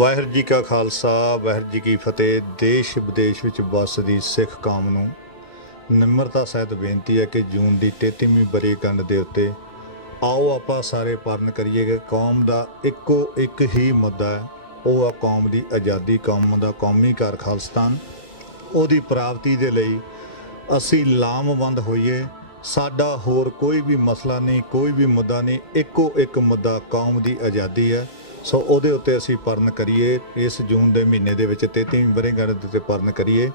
ਵਾਹਿਗੁਰੂ ਜੀ ਕਾ ਖਾਲਸਾ ਵਾਹਿਗੁਰੂ ਜੀ ਕੀ ਫਤਿਹ। ਦੇਸ਼ ਵਿਦੇਸ਼ ਵਿੱਚ ਵੱਸਦੀ ਸਿੱਖ ਕੌਮ ਨੂੰ ਨਿਮਰਤਾ ਸਹਿਤ ਬੇਨਤੀ ਹੈ ਕਿ ਜੂਨ ਦੀ 33ਵੀਂ ਵਰ੍ਹੇਗੰਢ ਦੇ ਉੱਤੇ ਆਓ ਆਪਾਂ ਸਾਰੇ ਪਰਨ ਕਰੀਏ ਕਿ ਕੌਮ ਦਾ ਇੱਕੋ ਇੱਕ ਹੀ ਮੁੱਦਾ ਹੈ, ਉਹ ਆ ਕੌਮ ਦੀ ਆਜ਼ਾਦੀ, ਕੌਮ ਦਾ ਕੌਮੀ ਘਰ ਖਾਲਿਸਤਾਨ। ਉਹਦੀ ਪ੍ਰਾਪਤੀ ਦੇ ਲਈ ਅਸੀਂ ਲਾਮਬੰਦ ਹੋਈਏ। ਸਾਡਾ ਹੋਰ ਕੋਈ ਵੀ ਮਸਲਾ ਨਹੀਂ, ਕੋਈ ਵੀ ਮੁੱਦਾ ਨਹੀਂ, ਇੱਕੋ ਇੱਕ ਮੁੱਦਾ ਕੌਮ ਦੀ ਆਜ਼ਾਦੀ ਹੈ। ਸੋ ਉਹਦੇ ਉੱਤੇ ਅਸੀਂ ਪਰਨ ਕਰੀਏ। ਇਸ ਜੂਨ ਦੇ ਮਹੀਨੇ ਦੇ ਵਿੱਚ 33ਵੀਂ ਵਰ੍ਹੇਗੰਢ ਦੇ ਉੱਤੇ ਪਰਨ ਕਰੀਏ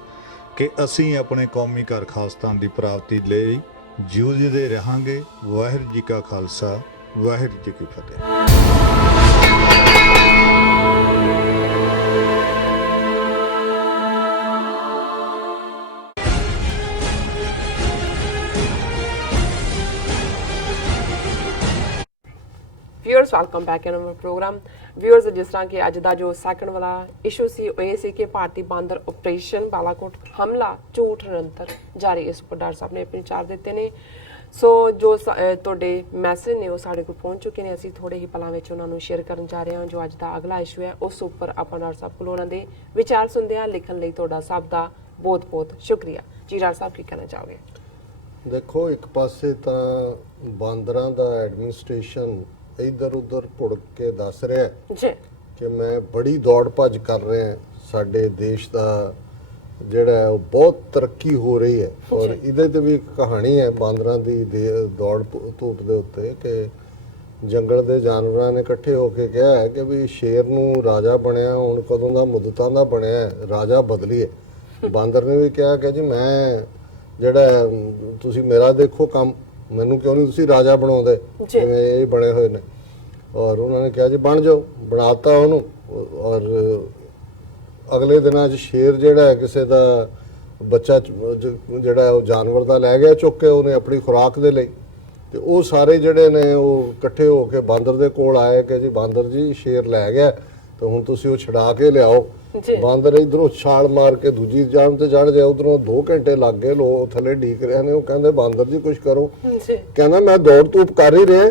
ਕਿ ਅਸੀਂ ਆਪਣੇ ਕੌਮੀ ਘਰ ਖਾਲਿਸਤਾਨ ਦੀ ਪ੍ਰਾਪਤੀ ਲਈ ਜੂਝਦੇ ਰਹਾਂਗੇ। ਵਾਹਿਗੁਰੂ ਜੀ ਕਾ ਖਾਲਸਾ ਵਾਹਿਗੁਰੂ ਜੀ ਕੀ Fateh. Viewers welcome back in our program. Viewers, ਜਿਸ ਤਰ੍ਹਾਂ ਕਿ ਅੱਜ ਦਾ ਜੋ ਸੈਕੰਡ ਵਾਲਾ ਇਸ਼ੂ ਸੀ ਉਹ ਇਹ ਸੀ ਕਿ ਭਾਰਤੀ ਬਾਂਦਰ ਆਪਰੇਸ਼ਨ ਬਾਲਾਕੋਟ ਹਮਲਾ ਝੂਠ ਨਿਰੰਤਰ ਜਾਰੀ। ਇਸ ਉੱਪਰ ਡਾਕਟਰ ਸਾਹਿਬ ਨੇ ਆਪਣੇ ਵਿਚਾਰ ਦਿੱਤੇ ਨੇ। ਸੋ ਜੋ ਤੁਹਾਡੇ ਮੈਸੇਜ ਨੇ ਉਹ ਸਾਡੇ ਕੋਲ ਪਹੁੰਚ ਚੁੱਕੇ ਨੇ। ਅਸੀਂ ਥੋੜੇ ਹੀ ਪਲਾਂ ਵਿੱਚ ਉਹਨਾਂ ਨੂੰ ਸ਼ੇਅਰ ਕਰਨ ਜਾ ਰਹੇ ਹਾਂ। ਜੋ ਅੱਜ ਦਾ ਅਗਲਾ ਇਸ਼ੂ ਹੈ ਉਸ ਉੱਪਰ ਆਪਾਂ ਡਾਕਟਰ ਸਾਹਿਬ ਕੋਲ ਉਹਨਾਂ ਦੇ ਵਿਚਾਰ ਸੁਣਦੇ ਹਾਂ। ਲਿਖਣ ਲਈ ਤੁਹਾਡਾ ਸਭ ਦਾ ਬਹੁਤ ਬਹੁਤ ਸ਼ੁਕਰੀਆ ਜੀ। ਡਾਕਟਰ ਸਾਹਿਬ ਕੀ ਕਹਿਣਾ ਚਾਹੋਗੇ? ਦੇਖੋ, ਇੱਕ ਪਾਸੇ ਤਾਂ ਬਾਂਦਰਾਂ ਦਾ ਐਡਮਿਨਿਸਟ੍ਰੇਸ਼ਨ ਇੱਧਰ ਉੱਧਰ ਭੁੜਕ ਕੇ ਦੱਸ ਰਿਹਾ ਜੀ ਕਿ ਮੈਂ ਬੜੀ ਦੌੜ ਭੱਜ ਕਰ ਰਿਹਾ, ਸਾਡੇ ਦੇਸ਼ ਦਾ ਜਿਹੜਾ ਉਹ ਬਹੁਤ ਤਰੱਕੀ ਹੋ ਰਹੀ ਹੈ। ਔਰ ਇਹਦੇ ਤੇ ਵੀ ਇੱਕ ਕਹਾਣੀ ਹੈ ਬਾਂਦਰਾਂ ਦੀ ਦੌੜ ਧੂਪ ਦੇ ਉੱਤੇ ਕਿ ਜੰਗਲ ਦੇ ਜਾਨਵਰਾਂ ਨੇ ਇਕੱਠੇ ਹੋ ਕੇ ਕਿਹਾ ਹੈ ਕਿ ਵੀ ਸ਼ੇਰ ਨੂੰ ਰਾਜਾ ਬਣਿਆ ਹੁਣ ਕਦੋਂ ਦਾ ਮੁੱਦਤਾਂ ਦਾ ਬਣਿਆ, ਰਾਜਾ ਬਦਲੀਏ। ਬਾਂਦਰ ਨੇ ਵੀ ਕਿਹਾ ਕਿ ਜੀ ਮੈਂ ਜਿਹੜਾ ਤੁਸੀਂ ਮੇਰਾ ਦੇਖੋ ਕੰਮ, ਮੈਨੂੰ ਕਿਉਂ ਨਹੀਂ ਤੁਸੀਂ ਰਾਜਾ ਬਣਾਉਂਦੇ ਜਿਵੇਂ ਇਹ ਬਣੇ ਹੋਏ ਨੇ। ਔਰ ਉਹਨਾਂ ਨੇ ਕਿਹਾ ਜੀ ਬਣ ਜਾਓ, ਬਣਾਤਾ ਉਹਨੂੰ। ਔਰ ਅਗਲੇ ਦਿਨਾਂ 'ਚ ਸ਼ੇਰ ਜਿਹੜਾ ਕਿਸੇ ਦਾ ਬੱਚਾ ਜਿਹੜਾ ਉਹ ਜਾਨਵਰ ਦਾ ਲੈ ਗਿਆ ਚੁੱਕ ਕੇ ਉਹਨੇ ਆਪਣੀ ਖੁਰਾਕ ਦੇ ਲਈ। ਤੇ ਉਹ ਸਾਰੇ ਜਿਹੜੇ ਨੇ ਉਹ ਇਕੱਠੇ ਹੋ ਕੇ ਬਾਂਦਰ ਦੇ ਕੋਲ ਆਏ ਕਿ ਜੀ ਬਾਂਦਰ ਜੀ ਸ਼ੇਰ ਲੈ ਗਿਆ ਤੇ ਹੁਣ ਤੁਸੀਂ ਉਹ ਛੁਡਾ ਕੇ ਲਿਆਓ। ਬਾਂਦਰ ਇਧਰੋਂ ਛਾਲ ਮਾਰ ਕੇ ਦੂਜੀ ਜਾਨ ਤੇ ਚੜ ਗਿਆ, ਉਧਰੋਂ 2 ਘੰਟੇ ਲੱਗ ਗਏ, ਲੋਕ ਥੱਲੇ ਢੀਕ ਰਹੇ ਨੇ। ਉਹ ਕਹਿੰਦੇ ਬਾਂਦਰ ਜੀ ਕੁਝ ਕਰੋ। ਕਹਿੰਦਾ ਮੈਂ ਦੌੜ ਧੂਪ ਕਰ ਹੀ ਰਿਹਾ,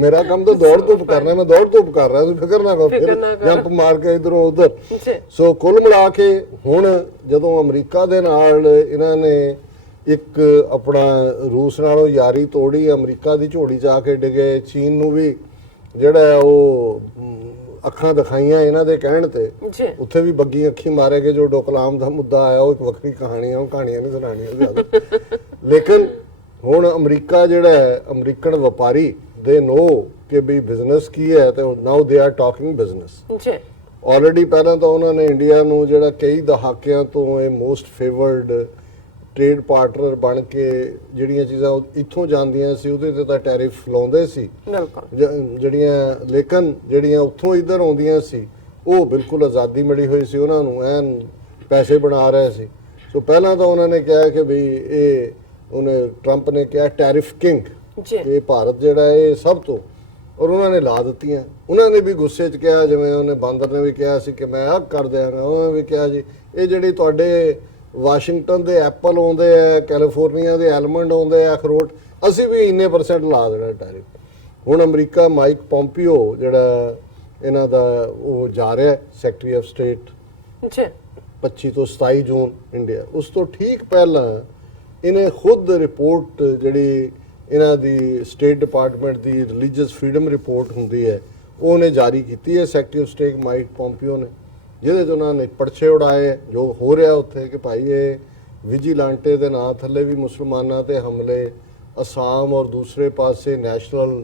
ਮੇਰਾ ਕੰਮ ਤਾਂ ਦੌੜ ਧੂਪ ਕਰਨਾ, ਮੈਂ ਦੌੜ ਧੂਪ ਕਰ ਰਿਹਾ, ਤੁਸੀਂ ਫਿਕਰ ਨਾ ਕਰੋ। ਫਿਰ ਜੰਪ ਮਾਰ ਕੇ ਇਧਰੋਂ ਉਧਰ। ਸੋ ਕੁੱਲ ਮਿਲਾ ਕੇ ਹੁਣ ਜਦੋਂ ਅਮਰੀਕਾ ਦੇ ਨਾਲ ਇਹਨਾਂ ਨੇ ਇੱਕ ਆਪਣਾ ਰੂਸ ਨਾਲੋਂ ਯਾਰੀ ਤੋੜੀ, ਅਮਰੀਕਾ ਦੀ ਝੋਲੀ 'ਚ ਆ ਕੇ ਡਿਗੇ, ਚੀਨ ਨੂੰ ਵੀ ਜਿਹੜਾ ਉਹ ਅੱਖਾਂ ਦਿਖਾਈਆਂ ਇਹਨਾਂ ਦੇ ਕਹਿਣ ਤੇ, ਉੱਥੇ ਵੀ ਬੱਗੀ ਅੱਖੀ ਮਾਰੇ ਗਏ। ਜੋ ਡੋਕਲਾਮ ਦਾ ਮੁੱਦਾ ਆਇਆ ਉਹ ਇੱਕ ਵੱਖਰੀ ਕਹਾਣੀ ਆ, ਉਹ ਕਹਾਣੀਆਂ ਨਹੀਂ ਸੁਣਾਉਣੀਆਂ ਜ਼ਿਆਦਾ। ਲੇਕਿਨ ਹੁਣ ਅਮਰੀਕਾ ਜਿਹੜਾ ਹੈ, ਅਮਰੀਕਨ ਵਪਾਰੀ ਦੇ ਨੋ ਕਿ ਵੀ ਬਿਜ਼ਨਸ ਕੀ ਹੈ ਤੇ ਨਾਓ they are talking business. Already ਪਹਿਲਾਂ ਤਾਂ ਉਹਨਾਂ ਨੇ ਇੰਡੀਆ ਨੂੰ ਜਿਹੜਾ ਕਈ ਦਹਾਕਿਆਂ ਤੋਂ ਇਹ ਮੋਸਟ ਫੇਵਰਡ ਟ੍ਰੇਡ ਪਾਰਟਨਰ ਬਣ ਕੇ ਜਿਹੜੀਆਂ ਚੀਜ਼ਾਂ ਇੱਥੋਂ ਜਾਂਦੀਆਂ ਸੀ ਉਹਦੇ ਤੇ ਤਾਂ ਟੈਰਿਫ ਲਾਉਂਦੇ ਸੀ ਜਿਹੜੀਆਂ, ਲੇਕਿਨ ਜਿਹੜੀਆਂ ਉੱਥੋਂ ਇੱਧਰ ਆਉਂਦੀਆਂ ਸੀ ਉਹ ਬਿਲਕੁਲ ਆਜ਼ਾਦੀ ਮਿਲੀ ਹੋਈ ਸੀ ਉਹਨਾਂ ਨੂੰ, ਐਨ ਪੈਸੇ ਬਣਾ ਰਹੇ ਸੀ। ਸੋ ਪਹਿਲਾਂ ਤਾਂ ਉਹਨਾਂ ਨੇ ਕਿਹਾ ਕਿ ਵੀ ਇਹ ਉਹਨੇ ਟਰੰਪ ਨੇ ਕਿਹਾ ਟੈਰਿਫ ਕਿੰਗ, ਕਿ ਭਾਰਤ ਜਿਹੜਾ ਇਹ ਸਭ ਤੋਂ, ਔਰ ਉਹਨਾਂ ਨੇ ਲਾ ਦਿੱਤੀਆਂ। ਉਹਨਾਂ ਨੇ ਵੀ ਗੁੱਸੇ 'ਚ ਕਿਹਾ, ਜਿਵੇਂ ਉਹਨੇ ਬਾਂਦਰ ਨੇ ਵੀ ਕਿਹਾ ਸੀ ਕਿ ਮੈਂ ਆਹ ਕਰ ਦਿਆਂਗਾ, ਉਹਨਾਂ ਨੇ ਵੀ ਕਿਹਾ ਜੀ ਇਹ ਜਿਹੜੀ ਤੁਹਾਡੇ ਵਾਸ਼ਿੰਗਟਨ ਦੇ ਐਪਲ ਆਉਂਦੇ ਆ, ਕੈਲੀਫੋਰਨੀਆ ਦੇ ਐਲਮੰਡ ਆਉਂਦੇ ਆ, ਅਖਰੋਟ, ਅਸੀਂ ਵੀ ਇੰਨੇ % ਲਾ ਦੇਣਾ ਟੈਰਿਫ। ਹੁਣ ਅਮਰੀਕਾ ਮਾਈਕ ਪੋਂਪੀਓ ਜਿਹੜਾ ਇਹਨਾਂ ਦਾ ਉਹ ਜਾ ਰਿਹਾ ਸੈਕਟਰੀ ਆਫ ਸਟੇਟ 25 ਤੋਂ 27 ਜੂਨ ਇੰਡੀਆ, ਉਸ ਤੋਂ ਠੀਕ ਪਹਿਲਾਂ ਇਹਨੇ ਖੁਦ ਰਿਪੋਰਟ ਜਿਹੜੀ ਇਹਨਾਂ ਦੀ ਸਟੇਟ ਡਿਪਾਰਟਮੈਂਟ ਦੀ ਰਿਲੀਜੀਅਸ ਫਰੀडम ਰਿਪੋਰਟ ਹੁੰਦੀ ਹੈ ਉਹਨੇ ਜਾਰੀ ਕੀਤੀ ਹੈ secretary of state Mike Pompeo ਨੇ, ਜਿਹਦੇ 'ਚ ਉਹਨਾਂ ਨੇ ਪਰਚੇ ਉਡਾਏ ਜੋ ਹੋ ਰਿਹਾ ਉੱਥੇ ਕਿ ਭਾਈ ਇਹ ਵਿਜੀਲਾਂਟੇ ਦੇ ਨਾਂ ਥੱਲੇ ਵੀ ਮੁਸਲਮਾਨਾਂ ਤੇ ਹਮਲੇ, ਅਸਾਮ ਔਰ ਦੂਸਰੇ ਪਾਸੇ ਨੈਸ਼ਨਲ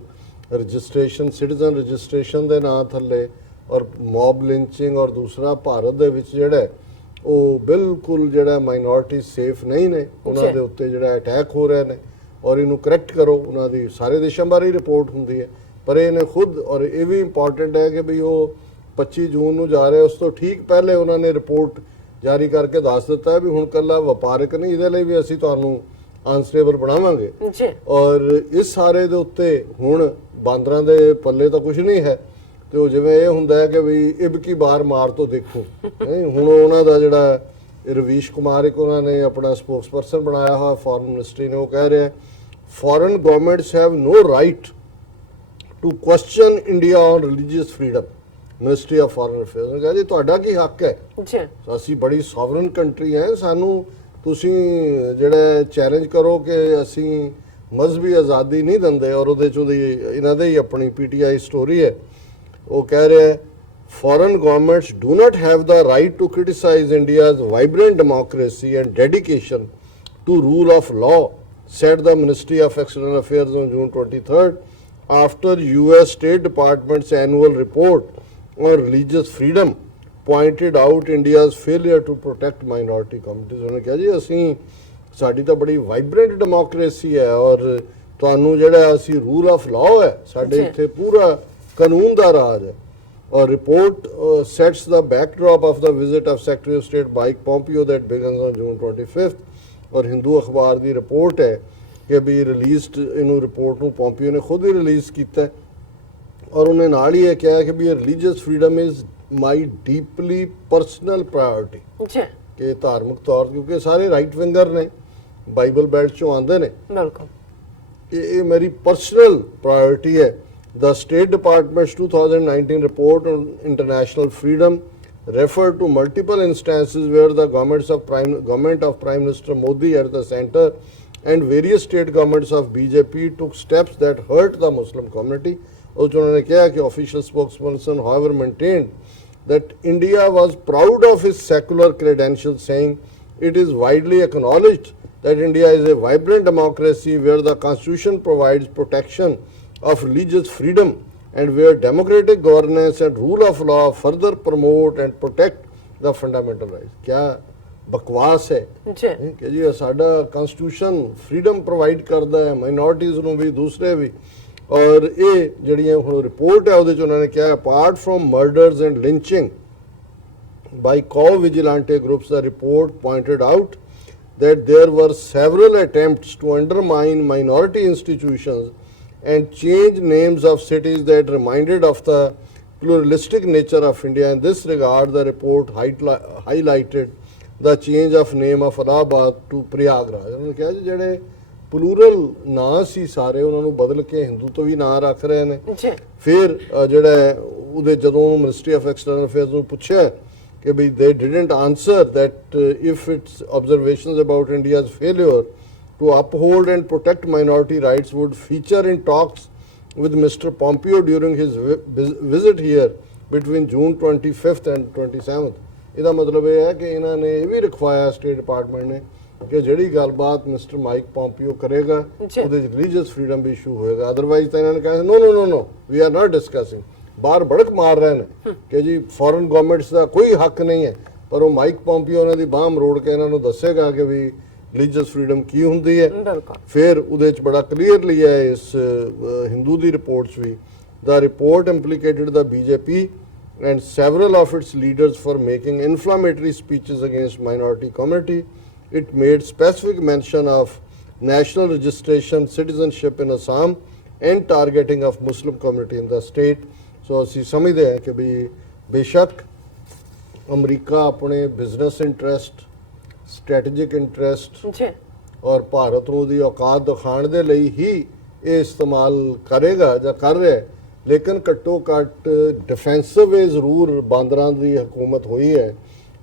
ਰਜਿਸਟ੍ਰੇਸ਼ਨ, ਸਿਟੀਜ਼ਨ ਰਜਿਸਟ੍ਰੇਸ਼ਨ ਦੇ ਨਾਂ ਥੱਲੇ, ਔਰ ਮੌਬ ਲਿੰਚਿੰਗ, ਔਰ ਦੂਸਰਾ ਭਾਰਤ ਦੇ ਵਿੱਚ ਜਿਹੜਾ ਉਹ ਬਿਲਕੁਲ ਜਿਹੜਾ ਮਾਈਨੋਰਿਟੀ ਸੇਫ ਨਹੀਂ ਨੇ, ਉਹਨਾਂ ਦੇ ਉੱਤੇ ਜਿਹੜਾ ਅਟੈਕ ਹੋ ਰਹੇ ਨੇ ਔਰ ਇਹਨੂੰ ਕਰੈਕਟ ਕਰੋ। ਉਹਨਾਂ ਦੀ ਸਾਰੇ ਦੇਸ਼ਾਂ ਬਾਰੇ ਰਿਪੋਰਟ ਹੁੰਦੀ ਹੈ, ਪਰ ਇਹਨੇ ਖੁਦ, ਔਰ ਇਹ ਵੀ ਇੰਪੋਰਟੈਂਟ ਹੈ ਕਿ ਵੀ ਉਹ 25 ਜੂਨ ਨੂੰ ਜਾ ਰਿਹਾ, ਉਸ ਤੋਂ ਠੀਕ ਪਹਿਲੇ ਉਹਨਾਂ ਨੇ ਰਿਪੋਰਟ ਜਾਰੀ ਕਰਕੇ ਦੱਸ ਦਿੱਤਾ ਵੀ ਹੁਣ ਕੱਲਾ ਵਪਾਰਕ ਨਹੀਂ, ਇਹਦੇ ਲਈ ਵੀ ਅਸੀਂ ਤੁਹਾਨੂੰ ਆਨਸਰੇਬਲ ਬਣਾਵਾਂਗੇ। ਔਰ ਇਸ ਸਾਰੇ ਦੇ ਉੱਤੇ ਹੁਣ ਬਾਂਦਰਾਂ ਦੇ ਪੱਲੇ ਤਾਂ ਕੁਝ ਨਹੀਂ ਹੈ, ਤੇ ਉਹ ਜਿਵੇਂ ਇਹ ਹੁੰਦਾ ਹੈ ਕਿ ਵੀ ਇਬ ਕੀ ਬਾਰ ਮਾਰ ਤੋਂ ਦੇਖੋ। ਹੁਣ ਉਹਨਾਂ ਦਾ ਜਿਹੜਾ ਰਵੀਸ਼ ਕੁਮਾਰ, ਇੱਕ ਉਹਨਾਂ ਨੇ ਆਪਣਾ ਸਪੋਕਸਪਰਸਨ ਬਣਾਇਆ ਹੋਇਆ ਫੋਰਨ ਮਿਨਿਸਟਰੀ ਨੇ, ਉਹ ਕਹਿ ਰਿਹਾ foreign governments have no right to question India on religious freedom. Ministry of foreign affairs ਨੇ ਕਿਹਾ ਜੀ ਤੁਹਾਡਾ ਕੀ ਹੱਕ ਹੈ, ਜੀ ਅਸੀਂ ਬੜੀ ਸੋਵਰਨ ਕੰਟਰੀ ਹੈ, ਸਾਨੂੰ ਤੁਸੀਂ ਜਿਹੜਾ ਚੈਲੰਜ ਕਰੋ ਕਿ ਅਸੀਂ ਮਜ਼ਹਬੀ ਆਜ਼ਾਦੀ ਨਹੀਂ ਦਿੰਦੇ। ਔਰ ਉਹਦੇ 'ਚ ਉਹਦੀ ਇਹਨਾਂ ਦੇ ਹੀ ਆਪਣੀ PTI ਸਟੋਰੀ ਹੈ, ਉਹ ਕਹਿ ਰਿਹਾ ਹੈ foreign governments do not have the right to criticize India's vibrant democracy and dedication to rule of law, said the Ministry of External Affairs on June 23rd after US State Department's annual report on religious freedom pointed out India's failure to protect minority communities। ਉਹਨੇ ਕਿਹਾ ਜੀ ਅਸੀਂ ਸਾਡੀ ਤਾਂ ਬੜੀ vibrant democracy ਹੈ ਔਰ ਤੁਹਾਨੂੰ ਜਿਹੜਾ ਅਸੀਂ ਰੂਲ ਆਫ ਲਾਅ ਹੈ, ਸਾਡੇ ਇੱਥੇ ਪੂਰਾ ਕਾਨੂੰਨ ਦਾ ਰਾਜ ਹੈ। A report sets the backdrop of the visit of Secretary of State Mike Pompeo that begins on June 25th। और हिंदू अखबार की रिपोर्ट है कि भी रिलीज़ इनू रिपोर्ट ਨੂੰ ਪੋਂਪੀਓ ਨੇ ਖੁਦ ਹੀ ਰਿਲੀਜ਼ ਕੀਤਾ ਔਰ ਉਹਨੇ ਨਾਲ ਹੀ ਇਹ ਕਿਹਾ ਕਿ ਵੀ religious freedom is my deeply personal priority ਜੀ ਕਿ ਧਾਰਮਿਕ ਤੌਰ ਕਿਉਂਕਿ ਸਾਰੇ ਰਾਈਟ ਵਿੰਗਰ ਨੇ ਬਾਈਬਲ ਬੈਲਟ ਚੋਂ ਆਉਂਦੇ ਨੇ ਬਿਲਕੁਲ ਇਹ ਮੇਰੀ ਪਰਸਨਲ ਪ੍ਰਾਇੋਰਟੀ ਹੈ। The State Department's 2019 report on international freedom referred to multiple instances where the government of Prime Minister Modi at the center and various state governments of BJP took steps that hurt the Muslim community। और उन्होंने कहा कि official spokesperson however maintained that India was proud of its secular credentials, saying it is widely acknowledged that India is a vibrant democracy where the constitution provides protection of religious freedom and where democratic governance and rule of law further promote and protect the fundamental rights। क्या बकवास है कि जी साडा constitution freedom provide करता है minorities ਨੂੰ ਵੀ दूसरे भी। और ये ਜਿਹੜੀਆਂ ਹੁਣ ਰਿਪੋर्ट है ਉਹਦੇ ਚ ਉਹਨਾਂ ਨੇ ਕਿਹਾ apart from murders and lynching by co-vigilante groups, the report pointed out that there were several attempts to undermine minority institutions and change names of cities that reminded of the pluralistic nature of India। In this regard, the report highlighted the change of name of Allahabad to Prayagraj। उन्होंने कहा जी ਜਿਹੜੇ plural ਨਾਂ ਸੀ ਸਾਰੇ ਉਹਨਾਂ ਨੂੰ ਬਦਲ ਕੇ ਹਿੰਦੂ ਤੋਂ ਵੀ ਨਾਂ ਰੱਖ ਰਹੇ ਨੇ। ਫਿਰ ਜਿਹੜਾ ਉਹਦੇ ਜਦੋਂ ਮਿਨਿਸਟਰੀ ਆਫ ਐਕਸਟਰਨਲ ਅਫੇਅਰਸ ਨੂੰ ਪੁੱਛਿਆ ਕਿ ਵੀ they didn't answer that if its observations about India's failure to uphold and protect minority rights would feature in talks with Mr. Pompeo during his visit here between June 25th and 27th। ਇਹਦਾ ਮਤਲਬ ਇਹ ਹੈ ਕਿ ਇਹਨਾਂ ਨੇ ਇਹ ਵੀ ਰਖਵਾਇਆ state department ਨੇ ਕਿ ਜਿਹੜੀ ਗੱਲਬਾਤ ਮਿਸਟਰ ਮਾਈਕ ਪੋਂਪੀਓ ਕਰੇਗਾ ਉਹਦੇ ਚ ਰਿਲੀਜੀਅਸ ਫਰੀडम ਵੀ ਇਸ਼ੂ ਹੋਏਗਾ। ਅਦਰਵਾਈਜ਼ ਤਾਂ ਇਹਨਾਂ ਨੇ ਕਿਹਾ ਨੋ ਨੋ ਨੋ ਨੋ ਵੀ ਆਰ ਨਾਟ ਡਿਸਕਸਿੰਗ। ਬਾਹਰ ਭੜਕ ਮਾਰ ਰਹੇ ਨੇ ਕਿ ਜੀ ਫੋਰਨ ਗਵਰਨਮੈਂਟਸ ਦਾ ਕੋਈ ਹੱਕ ਨਹੀਂ ਹੈ, ਪਰ ਉਹ ਮਾਈਕ ਪੋਂਪੀਓ ਉਹਨਾਂ ਦੀ ਬਾਹ ਮਰੋੜ ਕੇ ਇਹਨਾਂ ਨੂੰ ਦੱਸੇਗਾ ਕਿ ਵੀ ਰਿਲੀਜੀਅਸ ਫਰੀडम ਕੀ ਹੁੰਦੀ ਹੈ। ਫਿਰ ਉਹਦੇ ਚ ਬੜਾ ਕਲੀਅਰਲੀ ਹੈ ਇਸ ਹਿੰਦੂ ਦੀ ਰਿਪੋਰਟਸ ਵੀ the report implicated the BJP and several of its leaders for making inflammatory speeches against minority community। It made specific mention of national registration, citizenship in Assam and targeting of Muslim community in the state। So ਅਸੀਂ ਸਮਝਦੇ ਹਾਂ ਕਿ ਵੀ ਬੇਸ਼ੱਕ America ਆਪਣੇ business interest strategic interest ਔਰ ਭਾਰਤ ਨੂੰ ਉਹਦੀ ਔਕਾਤ ਦਿਖਾਉਣ ਦੇ ਲਈ ਹੀ ਇਹ ਇਸਤੇਮਾਲ ਕਰੇਗਾ ਜਾਂ ਕਰ ਰਿਹਾ, ਲੇਕਿਨ ਘੱਟੋ ਘੱਟ ਡਿਫੈਂਸਿਵ ਇਹ ਜ਼ਰੂਰ ਬਾਂਦਰਾਂ ਦੀ ਹਕੂਮਤ ਹੋਈ ਹੈ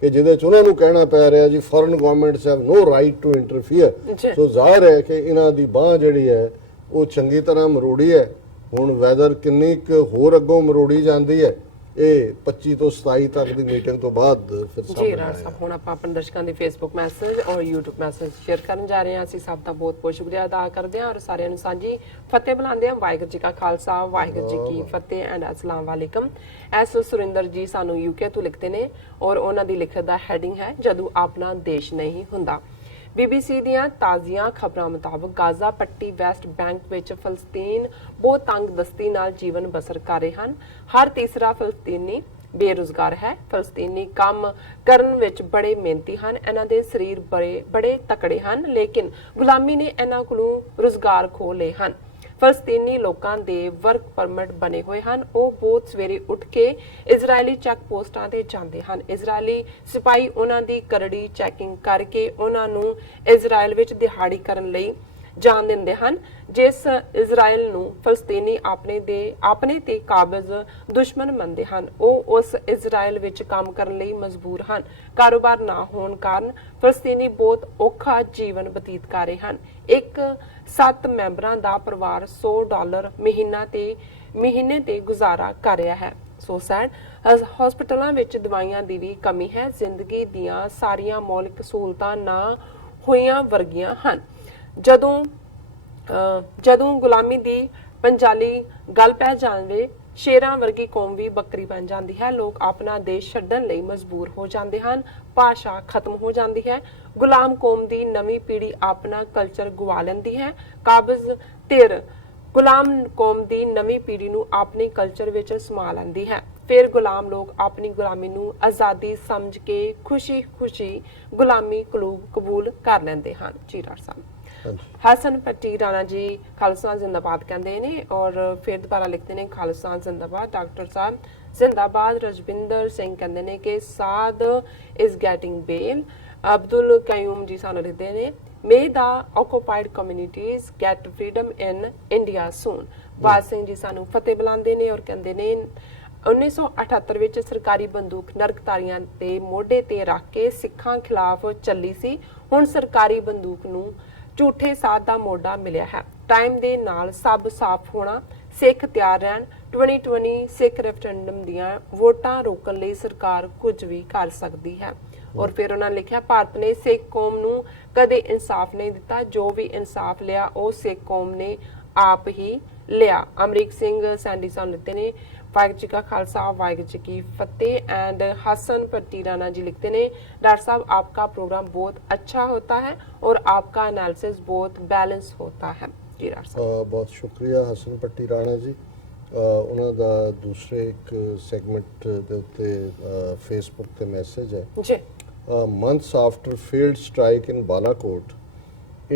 ਕਿ ਜਿਹਦੇ 'ਚ ਉਹਨਾਂ ਨੂੰ ਕਹਿਣਾ ਪੈ ਰਿਹਾ ਜੀ foreign governments have no right to interfere. ਸੋ ਜ਼ਾਹਿਰ ਹੈ ਕਿ ਇਹਨਾਂ ਦੀ ਬਾਂਹ ਜਿਹੜੀ ਹੈ ਉਹ ਚੰਗੀ ਤਰ੍ਹਾਂ ਮਰੋੜੀ ਹੈ। ਹੁਣ ਵੈਦਰ ਕਿੰਨੀ ਕੁ ਹੋਰ ਅੱਗੋਂ ਮਰੋੜੀ ਜਾਂਦੀ ਹੈ ਇਹ 25 ਤੋਂ 27 ਤੱਕ ਦੀ ਮੀਟਿੰਗ ਤੋਂ ਬਾਅਦ ਫਿਰ ਜੀ ਰਾਜ ਸਾਹਿਬ ਹੁਣ ਆਪਾਂ ਆਪਣੇ ਦਰਸ਼ਕਾਂ ਦੇ ਫੇਸਬੁੱਕ ਮੈਸੇਜ ਔਰ YouTube ਮੈਸੇਜ ਸ਼ੇਅਰ ਕਰਨ ਜਾ ਰਹੇ ਹਾਂ। ਅਸੀਂ ਸਭ ਦਾ ਬਹੁਤ ਬਹੁਤ ਸ਼ੁਕਰੀਆ ਅਦਾ ਕਰਦੇ ਹਾਂ ਔਰ ਸਾਰਿਆਂ ਨੂੰ ਸਾਂਝੀ ਫਤਿਹ ਬੁਲਾਉਂਦੇ ਹਾਂ। ਵਾਹਿਗੁਰੂ ਜੀ ਕਾ ਖਾਲਸਾ ਵਾਹਿਗੁਰੂ ਜੀ ਕੀ ਫਤਿਹ ਐਂਡ ਅਸਲਾਮ ਵਾਲੇਕਮ। ਐਸ ਸੁਰਿੰਦਰ ਜੀ ਸਾਨੂੰ UK ਤੋਂ ਲਿਖਦੇ ਨੇ ਔਰ ਉਹਨਾਂ ਦੀ ਲਿਖਤ ਦਾ ਹੈਡਿੰਗ ਹੈ ਜਦੋਂ ਆਪਣਾ ਦੇਸ਼ ਨਹੀਂ ਹੁੰਦਾ। BBC ਦੀਆਂ ਤਾਜ਼ੀਆਂ ਖਬਰਾਂ ਮੁਤਾਬਕ ਗਾਜ਼ਾ ਪੱਟੀ ਵੈਸਟ ਬੈਂਕ ਵਿੱਚ ਫਲਸਤੀਨ ਬਹੁਤ ਤੰਗ ਦਸਤੀ ਨਾਲ ਜੀਵਨ ਬਸਰ ਕਰ ਰਹੇ ਹਨ। ਹਰ ਤੀਸਰਾ ਫਲਸਤੀਨੀ ਬੇਰੁਜ਼ਗਾਰ ਹੈ। ਫਲਸਤੀਨੀ ਕੰਮ ਕਰਨ ਵਿੱਚ ਬੜੇ ਮਿਹਨਤੀ ਹਨ। ਇਹਨਾਂ ਦੇ ਸਰੀਰ ਬੜੇ ਤਕੜੇ ਹਨ, ਲੇਕਿਨ ਗੁਲਾਮੀ ਨੇ ਇਹਨਾਂ ਕੋਲੋਂ ਰੁਜ਼ਗਾਰ ਖੋਹ ਲਏ ਹਨ। ਫਲਸਤੀਨੀ ਲੋਕਾਂ ਦੇ ਵਰਕ ਪਰਮਿਟ ਬਣੇ ਹੋਏ ਹਨ। ਉਹ ਬਹੁਤ ਸਵੇਰੇ ਉੱਠ ਕੇ ਇਜ਼ਰਾਈਲੀ ਚੈੱਕ ਪੋਸਟਾਂ ਤੇ ਜਾਂਦੇ ਹਨ। ਇਜ਼ਰਾਈਲੀ ਸਿਪਾਹੀ ਉਹਨਾਂ ਦੀ ਕਰੜੀ ਚੈਕਿੰਗ ਕਰਕੇ ਉਹਨਾਂ ਨੂੰ ਇਜ਼ਰਾਈਲ ਵਿੱਚ ਦਿਹਾੜੀ ਕਰਨ ਲਈ ਜਾਣ ਦਿੰਦੇ ਹਨ ਜਿਸ ਇਜ਼ਰਾਈਲ ਨੂੰ ਫਲਸਤੀਨੀ ਆਪਣੇ ਤੇ ਕਾਬਜ਼ ਦੁਸ਼ਮਣ ਮੰਨਦੇ ਹਨ। ਉਹ ਉਸ ਇਜ਼ਰਾਈਲ ਵਿੱਚ ਕੰਮ ਕਰਨ ਲਈ ਮਜਬੂਰ ਹਨ। ਕਾਰੋਬਾਰ ਨਾ ਹੋਣ ਕਾਰਨ ਫਲਸਤੀਨੀ ਬਹੁਤ ਔਖਾ ਜੀਵਨ ਬਤੀਤ ਕਰ ਰਹੇ ਹਨ। ਇੱਕ 7 ਮੈਂਬਰਾਂ ਦਾ ਪਰਿਵਾਰ $100 ਮਹੀਨੇ ਤੇ ਗੁਜ਼ਾਰਾ ਕਰ ਰਿਹਾ ਹੈ। So sad. ਹਸਪਤਾਲਾਂ ਵਿੱਚ ਦਵਾਈਆਂ ਦੀ ਵੀ ਕਮੀ ਹੈ। ਜ਼ਿੰਦਗੀ ਦੀਆਂ ਸਾਰੀਆਂ ਮੌਲਿਕ ਸਹੂਲਤਾਂ ਨਾ ਹੋਈਆਂ ਵਰਗੀਆਂ ਹਨ। ਜਦੋਂ ਗੁਲਾਮੀ ਦੀ ਪੰਜਾਲੀ ਗੱਲ ਪੈ ਜਾਵੇ, ਸ਼ੇਰਾਂ ਵਰਗੀ ਕੌਮ ਵੀ ਬੱਕਰੀ ਬਣ ਜਾਂਦੀ ਹੈ। ਲੋਕ ਆਪਣਾ ਦੇਸ਼ ਛੱਡਣ ਲਈ ਮਜਬੂਰ ਹੋ ਜਾਂਦੇ ਹਨ। ਭਾਸ਼ਾ ਖਤਮ ਹੋ ਜਾਂਦੀ ਹੈ। ਗੁਲਾਮ ਕੌਮ ਦੀ ਨਵੀਂ ਪੀੜ੍ਹੀ ਆਪਣਾ ਕਲਚਰ ਗਵਾ ਲੈਂਦੀ ਹੈ। ਕਾਬਜ਼ ਧਿਰ ਗੁਲਾਮ ਕੌਮ ਦੀ ਨਵੀਂ ਪੀੜ੍ਹੀ ਨੂੰ ਆਪਣੇ ਕਲਚਰ ਵਿੱਚ ਸਮਾ ਲੈਂਦੀ ਹੈ। ਫਿਰ ਗੁਲਾਮ ਲੋਕ ਆਪਣੀ ਗੁਲਾਮੀ ਨੂੰ ਆਜ਼ਾਦੀ ਸਮਝ ਕੇ ਖੁਸ਼ੀ ਗੁਲਾਮੀ ਕਬੂਲ ਕਰ ਲੈਂਦੇ ਹਨ। ਜੀ ਡਾਕਟਰ ਸਾਹਿਬ। ਹਸਨ ਪੱਟੀ ਰਾਣਾ ਜੀ ਖਾਲਿਸਤਾਨ ਜ਼ਿੰਦਾਬਾਦ ਕਹਿੰਦੇ ਨੇ ਔਰ ਫਿਰ ਦੁਬਾਰਾ ਲਿਖਦੇ ਨੇ ਖਾਲਿਸਤਾਨ ਜ਼ਿੰਦਾਬਾਦ। ਡਾਕਟਰ ਸਾਹਿਬ ਜ਼ਿੰਦਾਬਾਦ। ਰਜਵਿੰਦਰ ਸਿੰਘ ਕਹਿੰਦੇ ਨੇ ਕਿ ਸਾਦ ਇਜ਼ ਗੈਟਿੰਗ ਬੇਲ। ਅਬਦੁਲ ਕਯੂਮ ਜੀ ਸਾਨੂੰ ਲਿਖਦੇ ਨੇ May the occupied communities get freedom in India soon। ਬਾਦ ਸਿੰਘ ਜੀ ਸਾਨੂੰ ਫਤਿਹ ਬੁਲਾਉਂਦੇ ਨੇ ਔਰ ਕਹਿੰਦੇ ਨੇ 1978 ਵਿੱਚ ਸਰਕਾਰੀ ਬੰਦੂਕ ਨਰਕਧਾਰੀਆਂ ਦੇ ਮੋਢੇ ਤੇ ਰੱਖ ਕੇ ਸਿੱਖਾਂ ਖਿਲਾਫ ਚੱਲੀ ਸੀ। ਹੁਣ ਸਰਕਾਰੀ ਬੰਦੂਕ ਨੂੰ ਝੂਠੇ ਸਾਧ ਦਾ ਮੋਢਾ ਮਿਲਿਆ ਹੈ। ਟਾਈਮ ਦੇ ਨਾਲ ਸਭ ਸਾਫ਼ ਹੋਣਾ। ਸਿੱਖ ਤਿਆਰ ਰਹਿਣ। 2020 ਸਿੱਖ ਰੈਫਰੈਂਡਮ ਦੀਆਂ ਵੋਟਾਂ ਰੋਕਣ ਲਈ ਸਰਕਾਰ ਕੁਝ ਵੀ ਕਰ ਸਕਦੀ ਹੈ। ਔਰ ਫਿਰ ਉਹਨਾਂ ਨੇ ਲਿਖਿਆ ਭਾਰਤ ਨੇ ਸਿੱਖ ਕੌਮ ਨੂੰ ਕਦੇ ਇਨਸਾਫ ਨਹੀਂ ਦਿੱਤਾ। ਜੋ ਵੀ ਇਨਸਾਫ ਲਿਆ ਉਹ ਸਿੱਖ ਕੌਮ ਨੇ ਆਪ ਹੀ ਲਿਆ। ਅਮਰੀਕ ਸਿੰਘ ਸੈਂਡੀ ਸਾਨੂੰ ਲਿਖਦੇ ਨੇ ਵਾਹਿਗੁਰੂ ਜੀ ਕਾ ਖਾਲਸਾ ਵਾਹਿਗੁਰੂ ਜੀ ਕੀ फतेह। एंड हसन पट्टी राणा जी लिखते हैं डॉक्टर साहब आपका प्रोग्राम बहुत अच्छा होता है और आपका एनालिसिस बहुत बैलेंस होता है। जी डॉक्टर साहब बहुत शुक्रिया हसन पट्टी राणा जी। ਉਹਨਾਂ ਦਾ ਦੂਸਰੇ ਇੱਕ ਸੈਗਮੈਂਟ ਦੇ ਉੱਤੇ ਫੇਸਬੁੱਕ ਤੇ ਮੈਸੇਜ ਹੈ ਜੀ। months after failed strike in Balakot,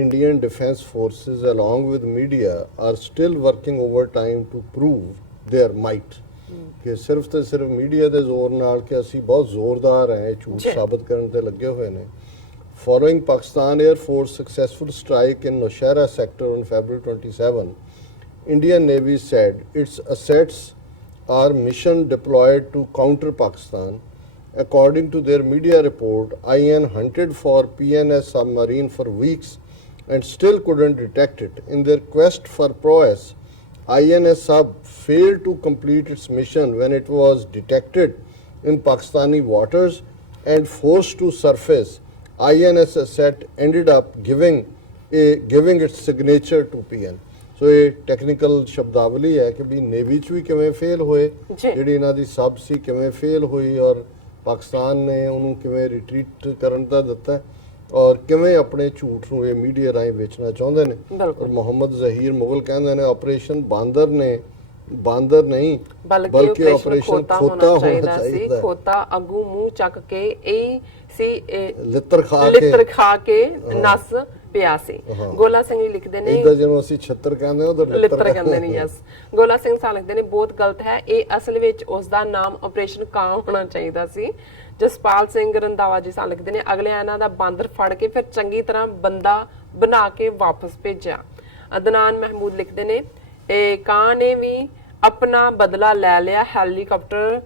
Indian Defence Forces along with media are still working overtime to prove their might। ਕਿ ਸਿਰਫ ਤੇ ਸਿਰਫ ਮੀਡੀਆ ਦੇ ਜ਼ੋਰ ਨਾਲ ਕਿ ਅਸੀਂ ਬਹੁਤ ਜ਼ੋਰਦਾਰ ਹੈ ਝੂਠ ਸਾਬਤ ਕਰਨ ਤੇ ਲੱਗੇ ਹੋਏ ਨੇ। Following Pakistan Air Force successful strike in Nowshera sector on February 27, Indian Navy said its assets are mission deployed to counter Pakistan. According to their media report, IN hunted for PNS submarine for weeks and still couldn't detect it. In their quest for prowess, INS sub failed to complete its mission when it was detected in Pakistani waters and forced to surface. INS asset ended up giving its signature to PN। ਸੋ ਇਹ technical ਸ਼ਬਦਾਵਲੀ ਹੈ ਕਿ ਵੀ navy 'ਚ ਵੀ ਕਿਵੇਂ fail ਹੋਏ, ਜਿਹੜੀ ਇਹਨਾਂ ਦੀ ਸਬ ਸੀ ਕਿਵੇਂ ਫੇਲ ਹੋਈ ਔਰ ਪਾਕਿਸਤਾਨ ਨੇ ਉਹਨੂੰ ਕਿਵੇਂ ਰਿਟਰੀਟ ਕਰਨ ਦਾ ਦਿੱਤਾ ਔਰ ਕਿਵੇਂ ਆਪਣੇ ਝੂਠ ਨੂੰ ਇਹ ਮੀਡੀਆ ਰਾਹੀਂ ਵੇਚਣਾ ਚਾਹੁੰਦੇ ਨੇ। ਔਰ ਮੁਹੰਮਦ ਜ਼ਹੀਰ ਮੁਗਲ ਕਹਿੰਦੇ ਨੇ ਆਪਰੇਸ਼ਨ ਬਾਂਦਰ ਨਹੀਂ ਬਲਕਿ ਆਪਰੇਸ਼ਨ ਖੋਤਾ ਹੋਣਾ ਚਾਹੀਦਾ। ਖੋਤਾ ਅੱਗੂ ਮੂੰਹ ਚੱਕ ਕੇ ਇਹ ਸੀ ਲਿੱਤਰ ਖਾ ਕੇ ਨਸ ਪਿਆ ਸੀ। ਗੋਲਾ ਸਿੰਘ ਜੀ ਲਿਖਦੇ ਨੇ ਇਹਦਾ ਜਿਹਨੂੰ ਅਸੀਂ ਛੱਤਰ ਕਹਿੰਦੇ ਉਹ ਲਿੱਤਰ ਕਹਿੰਦੇ ਨੇ। ਯਸ। ਗੋਲਾ ਸਿੰਘ ਸਾਹਿਬ ਲਿਖਦੇ ਨੇ ਬਹੁਤ ਗਲਤ ਹੈ ਇਹ। ਅਸਲ ਵਿੱਚ ਉਸ ਦਾ ਨਾਮ ਆਪਰੇਸ਼ਨ ਕਾਂ ਹੋਣਾ ਚਾਹੀਦਾ ਸੀ। ਜਸਪਾਲ ਸਿੰਘ ਰੰਧਾਵਾ ਜੀ ਸਾਹਿਬ ਲਿਖਦੇ ਨੇ ਅਗਲੇ ਇਹਨਾਂ ਦਾ ਬਾਂਦਰ ਫੜ ਕੇ ਫਿਰ ਚੰਗੀ ਤਰ੍ਹਾਂ ਬੰਦਾ ਬਣਾ ਕੇ ਵਾਪਸ ਭੇਜਿਆ। ਅਦਨਾਨ ਮਹਿਮੂਦ ਲਿਖਦੇ ਨੇ ਇਹ ਕਾਂ ਨੇ ਵੀ ਆਪਣਾ ਬਦਲਾ ਲੈ ਲਿਆ। ਹੈਲੀਕਾਪਟਰ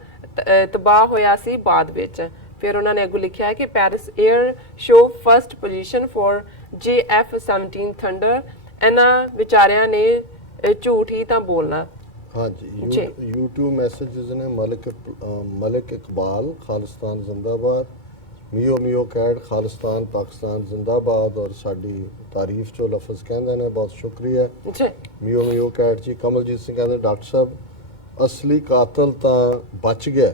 ਤਬਾਹ ਹੋਇਆ ਸੀ ਬਾਅਦ ਵਿੱਚ। ਫਿਰ ਉਹਨਾਂ ਨੇ ਅੱਗੋਂ ਲਿਖਿਆ ਹੈ ਕਿ Paris air show first position for JF-17 thunder. ਇਹਨਾਂ ਵਿਚਾਰਿਆਂ ਨੇ ਝੂਠ ਹੀ ਤਾਂ ਬੋਲਣਾ। ਹਾਂਜੀ। YouTube ਮੈਸੇजेस ਨੇ ਮਲਿਕ ਇਕਬਾਲ ਖਾਲਿਸਤਾਨ ਜ਼ਿੰਦਾਬਾਦ। ਮੀਓ ਕੈਡ ਖਾਲਿਸਤਾਨ ਪਾਕਿਸਤਾਨ ਜ਼ਿੰਦਾਬਾਦ ਔਰ ਸਾਡੀ ਤਾਰੀਫ ਚੋਂ ਲਫ਼ਜ਼ ਕਹਿੰਦੇ ਨੇ ਬਹੁਤ ਸ਼ੁਕਰੀਆ ਮੀਓ ਕੈਡ ਜੀ। ਕਮਲਜੀਤ ਸਿੰਘ ਕਹਿੰਦੇ ਡਾਕਟਰ ਸਾਹਿਬ ਅਸਲੀ ਕਾਤਲ ਤਾਂ ਬਚ ਗਿਆ,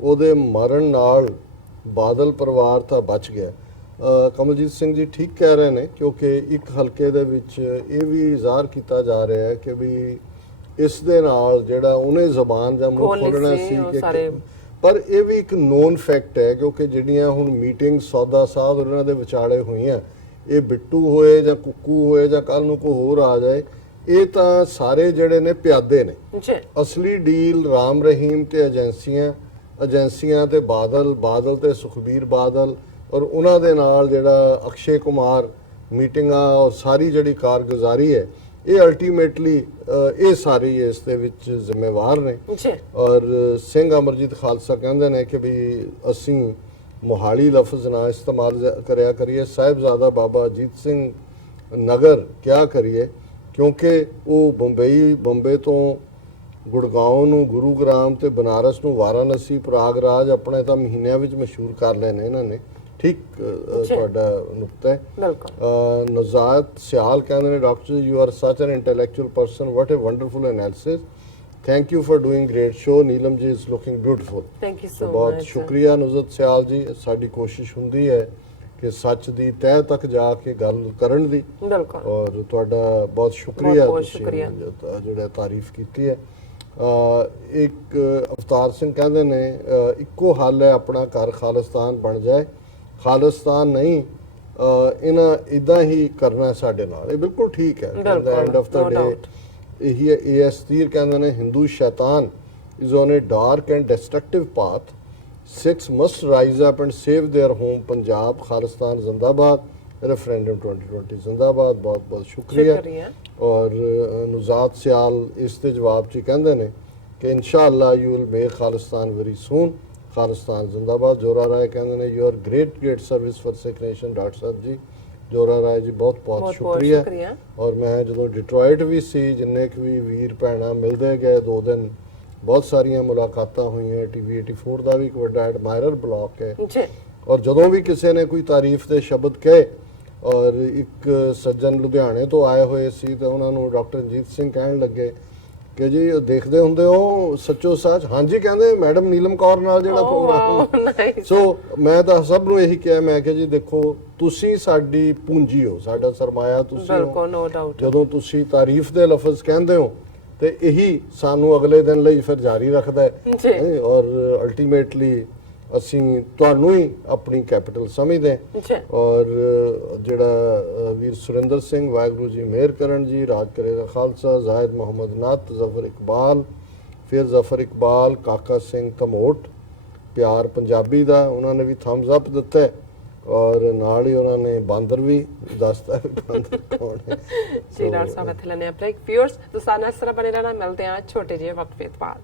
ਉਹਦੇ ਮਰਨ ਨਾਲ ਬਾਦਲ ਪਰਿਵਾਰ ਤਾਂ ਬਚ ਗਿਆ। ਕਮਲਜੀਤ ਸਿੰਘ ਜੀ ਠੀਕ ਕਹਿ ਰਹੇ ਨੇ ਕਿਉਂਕਿ ਇੱਕ ਹਲਕੇ ਦੇ ਵਿੱਚ ਇਹ ਵੀ ਜ਼ਾਹਰ ਕੀਤਾ ਜਾ ਰਿਹਾ ਹੈ ਕਿ ਵੀ ਇਸ ਦੇ ਨਾਲ ਜਿਹੜਾ ਉਹਨੇ ਜ਼ਬਾਨ ਜਾਂ ਮੂੰਹ ਖੋਲਣਾ ਸੀ ਕਿ ਪਰ ਇਹ ਵੀ ਇੱਕ ਨੋਨ ਫੈਕਟ ਹੈ ਕਿਉਂਕਿ ਜਿਹੜੀਆਂ ਹੁਣ ਮੀਟਿੰਗ ਸੌਦਾ ਸਾਧ ਉਹਨਾਂ ਦੇ ਵਿਚਾਲੇ ਹੋਈਆਂ ਇਹ ਬਿੱਟੂ ਹੋਏ ਜਾਂ ਕੁੱਕੂ ਹੋਏ ਜਾਂ ਕੱਲ ਨੂੰ ਕੋਈ ਹੋਰ ਆ ਜਾਏ ਇਹ ਤਾਂ ਸਾਰੇ ਜਿਹੜੇ ਨੇ ਪਿਆਦੇ ਨੇ। ਅਸਲੀ ਡੀਲ ਰਾਮ ਰਹੀਮ ਤੇ ਏਜੰਸੀਆਂ ਤੇ ਬਾਦਲ ਤੇ ਸੁਖਬੀਰ ਬਾਦਲ ਔਰ ਉਹਨਾਂ ਦੇ ਨਾਲ ਜਿਹੜਾ ਅਕਸ਼ੇ ਕੁਮਾਰ ਮੀਟਿੰਗਾਂ ਔਰ ਸਾਰੀ ਜਿਹੜੀ ਕਾਰਗੁਜ਼ਾਰੀ ਹੈ ਇਹ ਅਲਟੀਮੇਟਲੀ ਇਹ ਸਾਰੀ ਇਸ ਦੇ ਵਿੱਚ ਜ਼ਿੰਮੇਵਾਰ ਨੇ ਜੀ। ਔਰ ਸਿੰਘ ਅਮਰਜੀਤ ਖਾਲਸਾ ਕਹਿੰਦੇ ਨੇ ਕਿ ਵੀ ਅਸੀਂ ਮੋਹਾਲੀ ਲਫ਼ਜ਼ ਨਾ ਇਸਤੇਮਾਲ ਕਰਿਆ ਕਰੀਏ, ਸਾਹਿਬਜ਼ਾਦਾ ਬਾਬਾ ਅਜੀਤ ਸਿੰਘ ਨਗਰ ਕਿਆ ਕਰੀਏ, ਕਿਉਂਕਿ ਉਹ ਬੰਬੇ ਤੋਂ ਗੁੜਗਾਉਂ ਨੂੰ, ਗੁਰੂਗ੍ਰਾਮ ਤੇ ਬਨਾਰਸ ਨੂੰ, ਵਾਰਾਣਸੀ, ਪ੍ਰਯਾਗਰਾਜ ਆਪਣੇ ਤਾਂ ਮਹੀਨਿਆਂ ਵਿੱਚ ਮਸ਼ਹੂਰ ਕਰ ਲਏ ਨੇ ਇਹਨਾਂ ਨੇ। ਠੀਕ ਤੁਹਾਡਾ ਨੁਕਤਾ ਹੈ। ਨਜ਼ਾਤ ਸਿਆਲ ਕਹਿੰਦੇ ਨੇ doctor you are such an intellectual person, what a wonderful analysis, thank you for doing great show, Neelam ji is looking beautiful. Thank you so ਬਹੁਤ ਮਚ। ਸ਼ੁਕਰੀਆ ਨੁਜ਼ਰਤ ਸਿਆਲ ਜੀ, ਸਾਡੀ ਕੋਸ਼ਿਸ਼ ਹੁੰਦੀ ਹੈ ਕਿ ਸੱਚ ਦੀ ਤਹਿ ਤੱਕ ਜਾ ਕੇ ਗੱਲ ਕਰਨ ਦੀ। ਬਿਲਕੁਲ। ਔਰ ਤੁਹਾਡਾ ਬਹੁਤ ਸ਼ੁਕਰੀਆ, ਬਹੁਤ ਸ਼ੁਕਰੀਆ ਜਿਹੜਾ ਤਾਰੀਫ ਕੀਤੀ ਹੈ। ਇੱਕ ਅਵਤਾਰ ਸਿੰਘ ਕਹਿੰਦੇ ਨੇ ਇੱਕੋ ਹੱਲ ਹੈ ਆਪਣਾ ਘਰ ਖਾਲਿਸਤਾਨ ਬਣ ਜਾਏ, ਖਾਲਿਸਤਾਨ ਨਹੀਂ ਇਹਨਾਂ ਇਦਾਂ ਹੀ ਕਰਨਾ ਸਾਡੇ ਨਾਲ। ਇਹ ਬਿਲਕੁਲ ਠੀਕ ਹੈ। ਐਂਡ ਆਫ ਦਾ ਡੇ ਇਹੀ ਹੈ। AS ਤੀਰ ਕਹਿੰਦੇ ਨੇ ਹਿੰਦੂ ਸ਼ੈਤਾਨ is on a dark and destructive path. Sikhs must rise up and save their home Punjab, Khalistan Zindabad, referendum 2020 Zindabad। बहुत बहुत शुक्रिया। और नुजात सियाल इस ते जवाब च कहते हैं कि इंशाअल्लाह you will make Khalistan very soon, Khalistan Zindabad। जोरा राय कहते हैं you are great service for Sikh nation, doctor साहब जी। जोरा राय जी बहुत बहुत शुक्रिया। और मैं जो डिट्रॉइट भी सी जिन्ने भी वीर भैन मिलते गए 2 दिन, बहुत सारिया मुलाकात हुई। TV 84 का भी एक बड़ा एडमायरर ब्लॉक है। और ਜਦੋਂ ਵੀ ਕਿਸੇ ਨੇ ਕੋਈ ਤਾਰੀਫ ਦੇ ਸ਼ਬਦ ਕਹੇ, ਔਰ ਇੱਕ ਸੱਜਣ ਲੁਧਿਆਣੇ ਤੋਂ ਆਏ ਹੋਏ ਸੀ ਤੇ ਉਹਨਾਂ ਨੂੰ ਡਾਕਟਰ ਰਣਜੀਤ ਸਿੰਘ ਕਹਿਣ ਲੱਗੇ ਕਿ ਜੀ ਦੇਖਦੇ ਹੁੰਦੇ ਹੋ ਸੱਚੋ ਸੱਚ? ਹਾਂਜੀ ਕਹਿੰਦੇ ਮੈਡਮ ਨੀਲਮ ਕੌਰ ਨਾਲ ਜਿਹੜਾ ਪ੍ਰੋਗਰਾਮ। ਸੋ ਮੈਂ ਤਾਂ ਸਭ ਨੂੰ ਇਹੀ ਕਿਹਾ, ਮੈਂ ਕਿਹਾ ਜੀ ਦੇਖੋ ਤੁਸੀਂ ਸਾਡੀ ਪੂੰਜੀ ਹੋ, ਸਾਡਾ ਸਰਮਾਇਆ ਤੁਸੀਂ ਹੋ। ਜਦੋਂ ਤੁਸੀਂ ਤਾਰੀਫ ਦੇ ਲਫ਼ਜ਼ ਕਹਿੰਦੇ ਹੋ ਤੇ ਇਹੀ ਸਾਨੂੰ ਅਗਲੇ ਦਿਨ ਲਈ ਫਿਰ ਜਾਰੀ ਰੱਖਦਾ ਹੈ। ਔਰ ਅਲਟੀਮੇਟਲੀ ਅਸੀਂ ਤੁਹਾਨੂੰ ਹੀ ਆਪਣੀ ਕੈਪੀਟਲ ਸਮਝਦੇ ਹਾਂ। ਔਰ ਜਿਹੜਾ ਵੀਰ ਸੁਰਿੰਦਰ ਸਿੰਘ, ਵਾਹਿਗੁਰੂ ਜੀ ਮਿਹਰ ਕਰਨ ਜੀ, ਰਾਜ ਕਰੇਗਾ ਖਾਲਸਾ, ਜ਼ਾਹਿਦ ਮੁਹੰਮਦ ਨੱਤ, ਜ਼ਫਰ ਇਕਬਾਲ, ਫਿਰ ਜ਼ਫਰ ਇਕਬਾਲ, ਕਾਕਾ ਸਿੰਘ ਧਮੋਟ, ਪਿਆਰ ਪੰਜਾਬੀ ਦਾ ਉਹਨਾਂ ਨੇ ਵੀ ਥੰਬਸ ਅਪ ਦਿੱਤਾ ਹੈ। ਔਰ ਨਾਲ ਹੀ ਉਹਨਾਂ ਨੇ ਬਾਂਦਰ ਵੀ ਦੱਸਤਾ ਬਾਂਦਰ ਕੌਣ ਹੈ। ਜੀ ਡਾਕਟਰ ਸਾਹਿਬ ਇੱਥੇ ਲੈਣੇ ਆ ਬ੍ਰੇਕ। ਵਿਊਅਰਸ ਤੁਸੀਂ ਨਾਲ ਇਸ ਤਰ੍ਹਾਂ ਬਣੇ ਰਹਿਣਾ, ਮਿਲਦੇ ਆ ਛੋਟੇ ਜਿਹੇ ਵਕਤ ਬਾਅਦ।